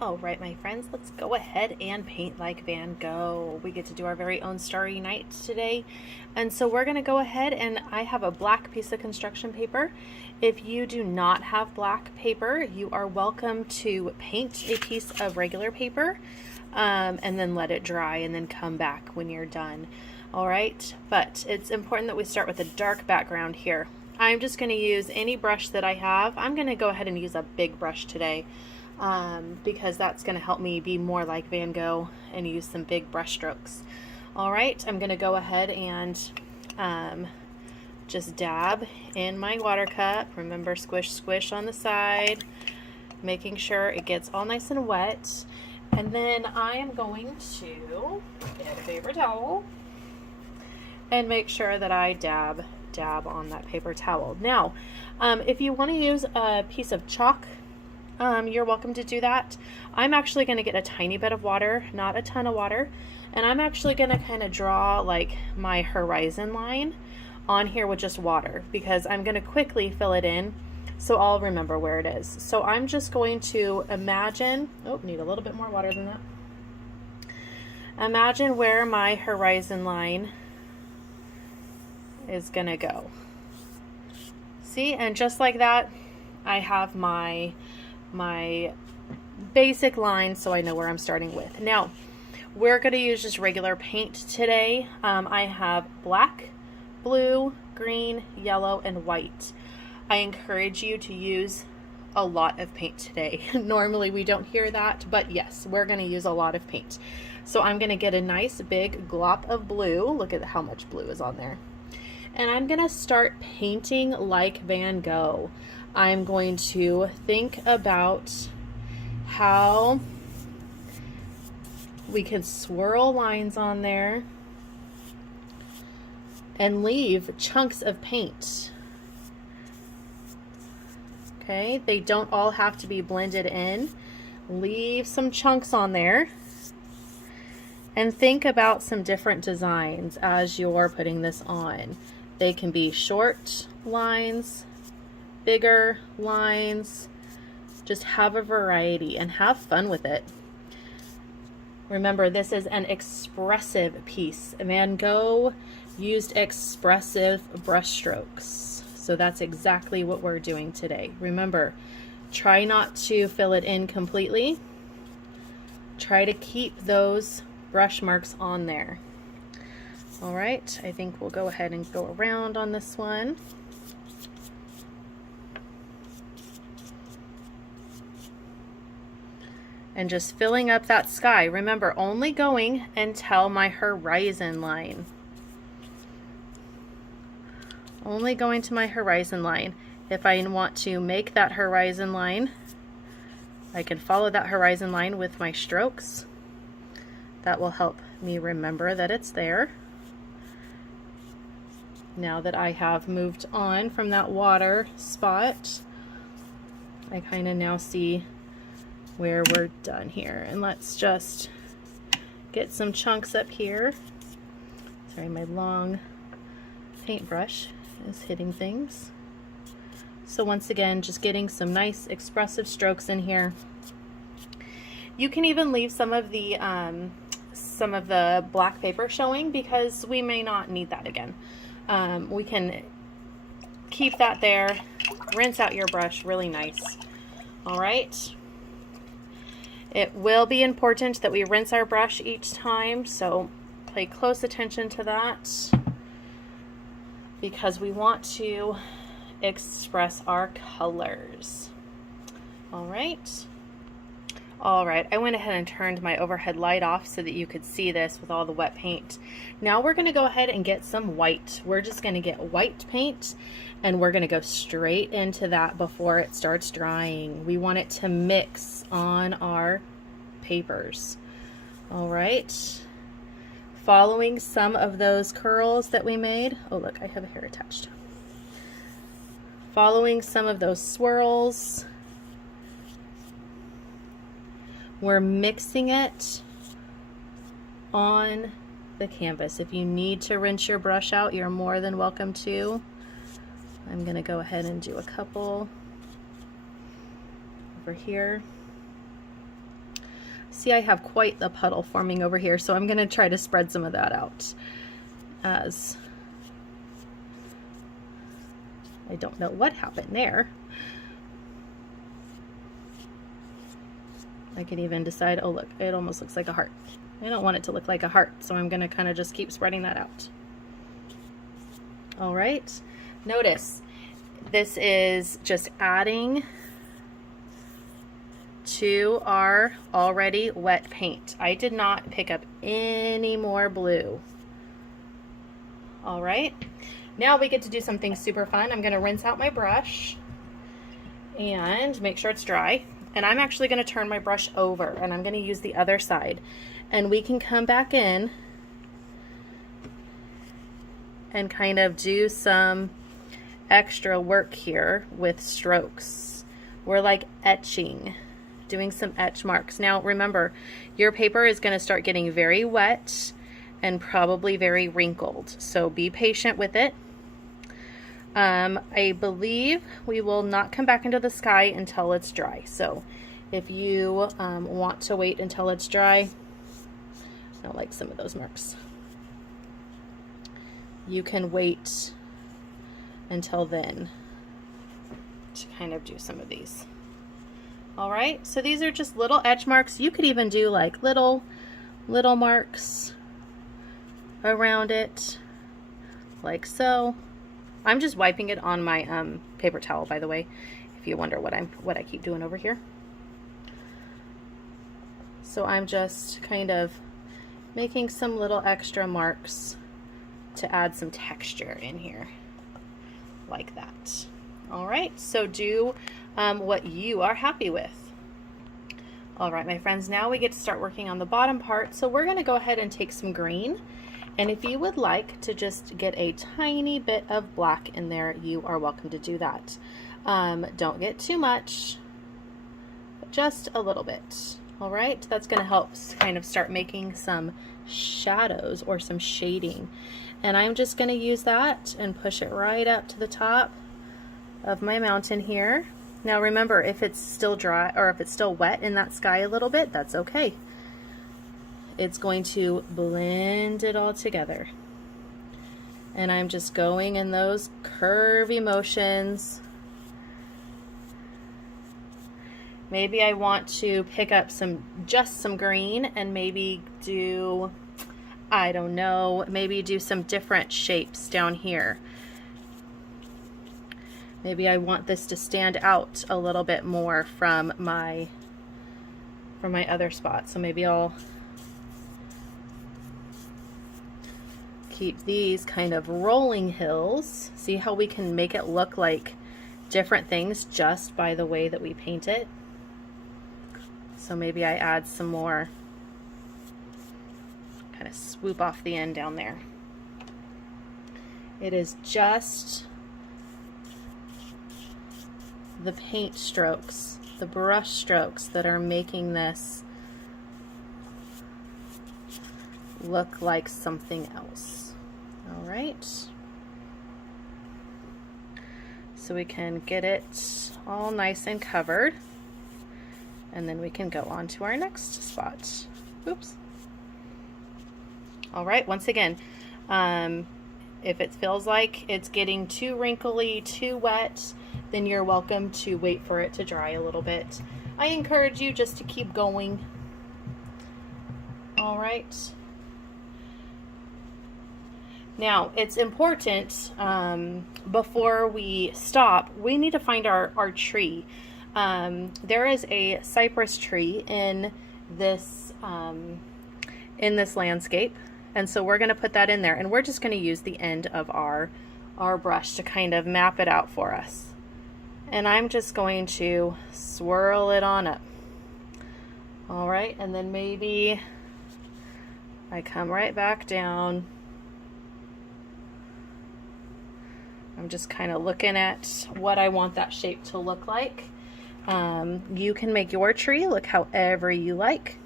All right, my friends, let's go ahead and paint like Van Gogh. We get to do our very own starry night today. And so we're gonna go ahead, and I have a black piece of construction paper. If you do not have black paper, you are welcome to paint a piece of regular paper and then let it dry and then come back when you're done. All right, but it's important that we start with a dark background here. I'm just gonna use any brush that I have. I'm gonna go ahead and use a big brush today. Because that's going to help me be more like Van Gogh and use some big brush strokes. All right, I'm going to go ahead and just dab in my water cup. Remember, squish, squish on the side, making sure it gets all nice and wet. And then I am going to get a paper towel and make sure that I dab on that paper towel. Now, if you want to use a piece of chalk, you're welcome to do that. I'm actually going to get a tiny bit of water, not a ton of water, and I'm actually going to kind of draw like my horizon line on here with just water, because I'm going to quickly fill it in so I'll remember where it is. So I'm just going to imagine, need a little bit more water than that. Imagine where my horizon line is going to go. See, and just like that, I have my basic line, so I know where I'm starting with. Now, we're going to use just regular paint today. I have black, blue, green, yellow, and white. I encourage you to use a lot of paint today. Normally we don't hear that, but yes, we're going to use a lot of paint. So I'm going to get a nice big glop of blue. Look at how much blue is on there. And I'm going to start painting like Van Gogh. I'm going to think about how we can swirl lines on there and leave chunks of paint. Okay, they don't all have to be blended in. Leave some chunks on there and think about some different designs as you're putting this on. They can be short lines, bigger lines. Just have a variety and have fun with it. Remember, this is an expressive piece. Van Gogh used expressive brushstrokes. So that's exactly what we're doing today. Remember, try not to fill it in completely. Try to keep those brush marks on there. All right, I think we'll go ahead and go around on this one. And just filling up that sky. Remember, only going until my horizon line. Only going to my horizon line. If I want to make that horizon line, I can follow that horizon line with my strokes. That will help me remember that it's there. Now that I have moved on from that water spot, I kind of now see where we're done here. And let's just get some chunks up here. Sorry, my long paintbrush is hitting things. So once again, just getting some nice expressive strokes in here. You can even leave some of the black paper showing, because we may not need that again. We can keep that there, rinse out your brush really nice. All right. It will be important that we rinse our brush each time, so pay close attention to that, because we want to express our colors. All right. All right, I went ahead and turned my overhead light off so that you could see this with all the wet paint. Now we're gonna go ahead and get some white. We're just gonna get white paint, and we're gonna go straight into that before it starts drying. We want it to mix on our papers. All right, following some of those curls that we made. Oh look, I have a hair attached. Following some of those swirls, we're mixing it on the canvas. If you need to rinse your brush out, you're more than welcome to. I'm gonna go ahead and do a couple over here. See, I have quite the puddle forming over here, so I'm going to try to spread some of that out, as I don't know what happened there. I can even decide, oh look, it almost looks like a heart. I don't want it to look like a heart, so I'm going to kind of just keep spreading that out. All right, notice this is just adding to our already wet paint. I did not pick up any more blue. All right, now we get to do something super fun. I'm going to rinse out my brush and make sure it's dry. And I'm actually going to turn my brush over, and I'm going to use the other side. And we can come back in and kind of do some extra work here with strokes. We're like etching, doing some etch marks. Now remember, your paper is going to start getting very wet and probably very wrinkled, so be patient with it. I believe we will not come back into the sky until it's dry. So if you want to wait until it's dry, I don't like some of those marks. You can wait until then to kind of do some of these. All right, so these are just little etch marks. You could even do like little marks around it, like so. I'm just wiping it on my paper towel, by the way, if you wonder what I keep doing over here. So I'm just kind of making some little extra marks to add some texture in here, like that. All right, so do what you are happy with. All right, my friends, now we get to start working on the bottom part. So we're gonna go ahead and take some green. And if you would like to just get a tiny bit of black in there, you are welcome to do that. Don't get too much, but just a little bit. All right, that's going to help kind of start making some shadows or some shading. And I'm just going to use that and push it right up to the top of my mountain here. Now remember, if it's still dry or if it's still wet in that sky a little bit, that's okay. It's going to blend it all together. And I'm just going in those curvy motions. Maybe I want to pick up just some green and maybe do, I don't know, maybe do some different shapes down here. Maybe I want this to stand out a little bit more from my other spot. So maybe I'll keep these kind of rolling hills. See how we can make it look like different things just by the way that we paint it? So maybe I add some more, kind of swoop off the end down there. It is just the paint strokes, the brush strokes that are making this look like something else. All right, so we can get it all nice and covered, and then we can go on to our next spot. Oops. All right, once again, if it feels like it's getting too wrinkly, too wet, then you're welcome to wait for it to dry a little bit. I encourage you just to keep going. All right. Now, it's important, before we stop, we need to find our tree. There is a cypress tree in this landscape, and so we're going to put that in there, and we're just going to use the end of our brush to kind of map it out for us. And I'm just going to swirl it on up. All right, and then maybe I come right back down. I'm just kind of looking at what I want that shape to look like. You can make your tree look however you like.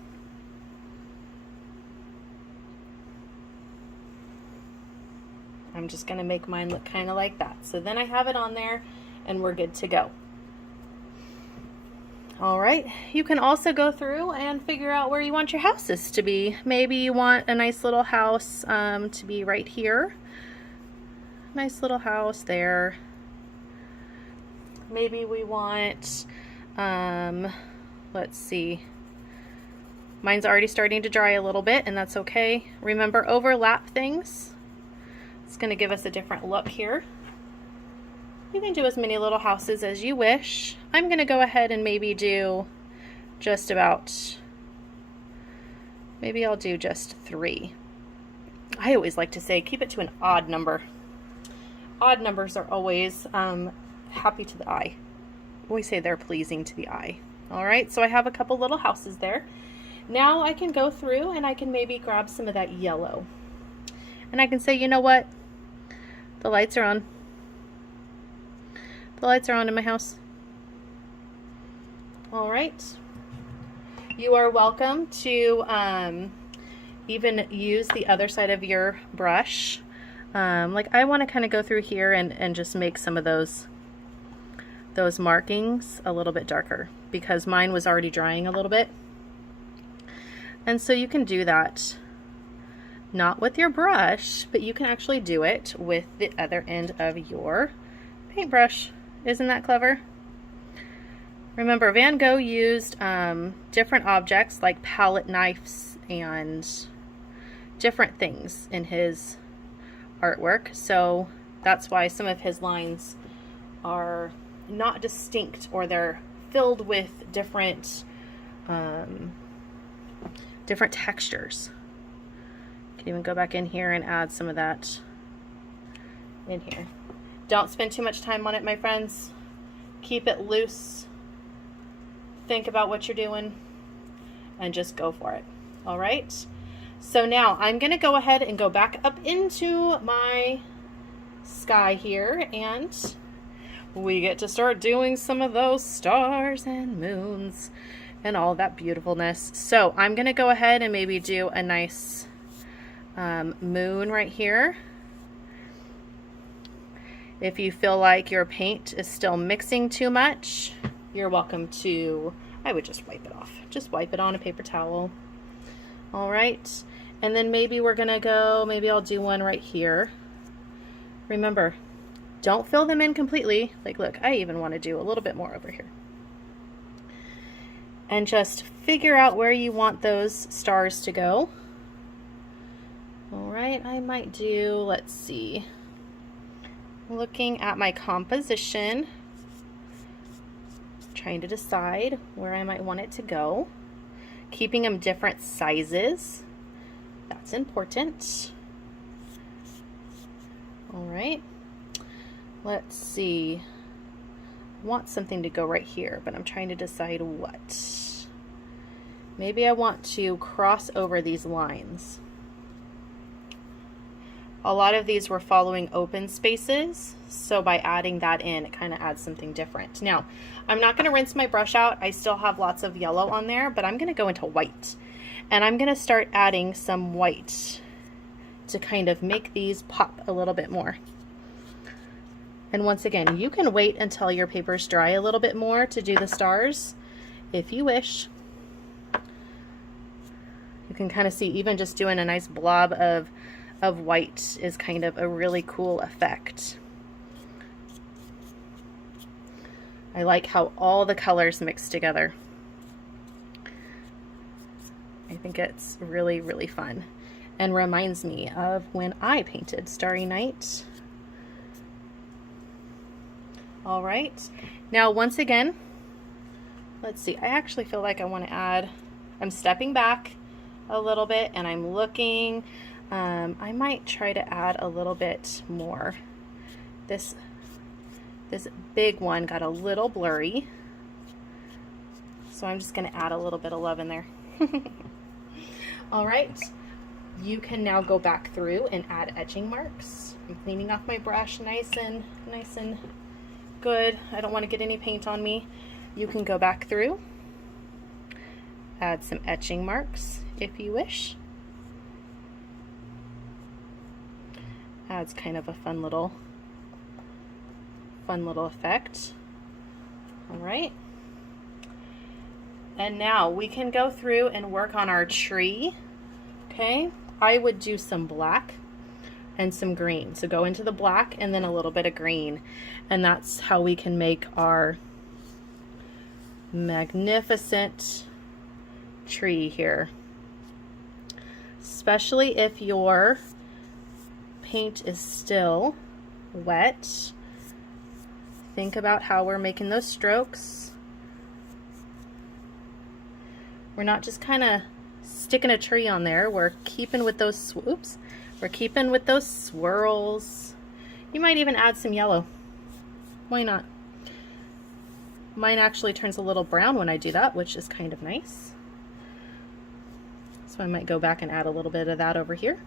I'm just going to make mine look kind of like that. So then I have it on there and we're good to go. All right, you can also go through and figure out where you want your houses to be. Maybe you want a nice little house to be right here. Nice little house there. Maybe we want, let's see. Mine's already starting to dry a little bit, and that's okay. Remember, overlap things. It's going to give us a different look here. You can do as many little houses as you wish. I'm going to go ahead and maybe do just about, maybe I'll do just 3. I always like to say keep it to an odd number. Odd numbers are always happy to the eye. I always say they're pleasing to the eye. All right, so I have a couple little houses there. Now I can go through and I can maybe grab some of that yellow. And I can say, you know what? The lights are on. The lights are on in my house. All right. You are welcome to even use the other side of your brush. Like I want to kind of go through here and just make some of those markings a little bit darker because mine was already drying a little bit. And so you can do that not with your brush, but you can actually do it with the other end of your paintbrush. Isn't that clever? Remember, Van Gogh used different objects like palette knives and different things in his artwork. So that's why some of his lines are not distinct, or they're filled with different different textures. You can even go back in here and add some of that in here. Don't spend too much time on it, my friends. Keep it loose. Think about what you're doing and just go for it. All right. So now I'm going to go ahead and go back up into my sky here, and we get to start doing some of those stars and moons and all that beautifulness. So I'm going to go ahead and maybe do a nice moon right here. If you feel like your paint is still mixing too much, you're welcome to, I would just wipe it off. Just wipe it on a paper towel. All right. And then maybe we're going to go, maybe I'll do one right here. Remember, don't fill them in completely. Like, look, I even want to do a little bit more over here. And just figure out where you want those stars to go. All right, I might do, let's see. Looking at my composition, trying to decide where I might want it to go. Keeping them different sizes. That's important. All right. Let's see. I want something to go right here, but I'm trying to decide what. Maybe I want to cross over these lines. A lot of these were following open spaces, so by adding that in, it kind of adds something different. Now, I'm not going to rinse my brush out. I still have lots of yellow on there, but I'm going to go into white. And I'm going to start adding some white to kind of make these pop a little bit more. And once again, you can wait until your paper's dry a little bit more to do the stars, if you wish. You can kind of see even just doing a nice blob of white is kind of a really cool effect. I like how all the colors mix together. I think it's really, really fun and reminds me of when I painted Starry Night. All right, now once again, let's see, I actually feel like I want to add, I'm stepping back a little bit and I'm looking. I might try to add a little bit more. This big one got a little blurry, so I'm just going to add a little bit of love in there. All right, you can now go back through and add etching marks. I'm cleaning off my brush nice and good. I don't want to get any paint on me. You can go back through, add some etching marks if you wish. Adds kind of a fun little effect. All right. And now we can go through and work on our tree. Okay, I would do some black and some green. So go into the black and then a little bit of green. And that's how we can make our magnificent tree here. Especially if your paint is still wet. Think about how we're making those strokes. We're not just kind of sticking a tree on there. We're keeping with those, oops, we're keeping with those swirls. You might even add some yellow. Why not? Mine actually turns a little brown when I do that, which is kind of nice. So I might go back and add a little bit of that over here.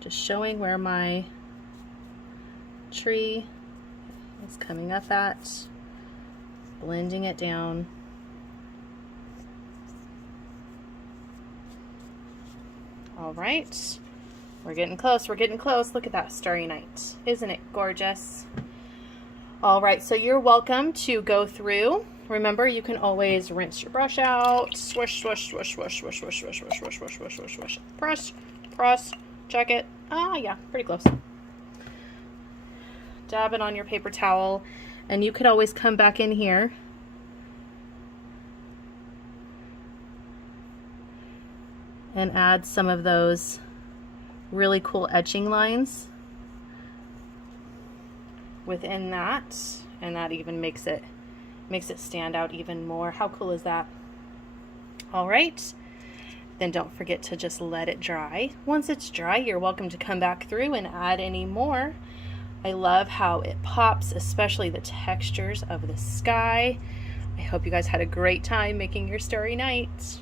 Just showing where my tree is coming up at, blending it down. All right, we're getting close, we're getting close. Look at that starry night. Isn't it gorgeous? All right, so you're welcome to go through. Remember, you can always rinse your brush out. Swish, swish, swish, swish, swish, swish, swish, swish, swish, swish, swish, swish, swish. Press, press, check it. Ah, yeah, pretty close. Dab it on your paper towel, and you could always come back in here and add some of those really cool etching lines within that, and that even makes it stand out even more. How cool is that? All right, then don't forget to just let it dry. Once it's dry, you're welcome to come back through and add any more. I love how it pops, especially the textures of the sky. I hope you guys had a great time making your starry night.